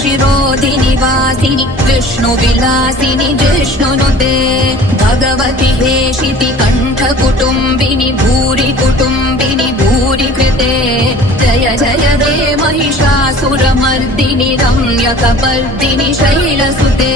शिरोधिनि वासिनि विष्णुविलासिनि जिष्णुनुते भगवति हेशिति कण्ठकुटुम्बिनि भूरि कुटुम्बिनि भूरि कृते जय जय हे महिषासुरमर्दिनि रम्यकपर्दिनि शैलसुते।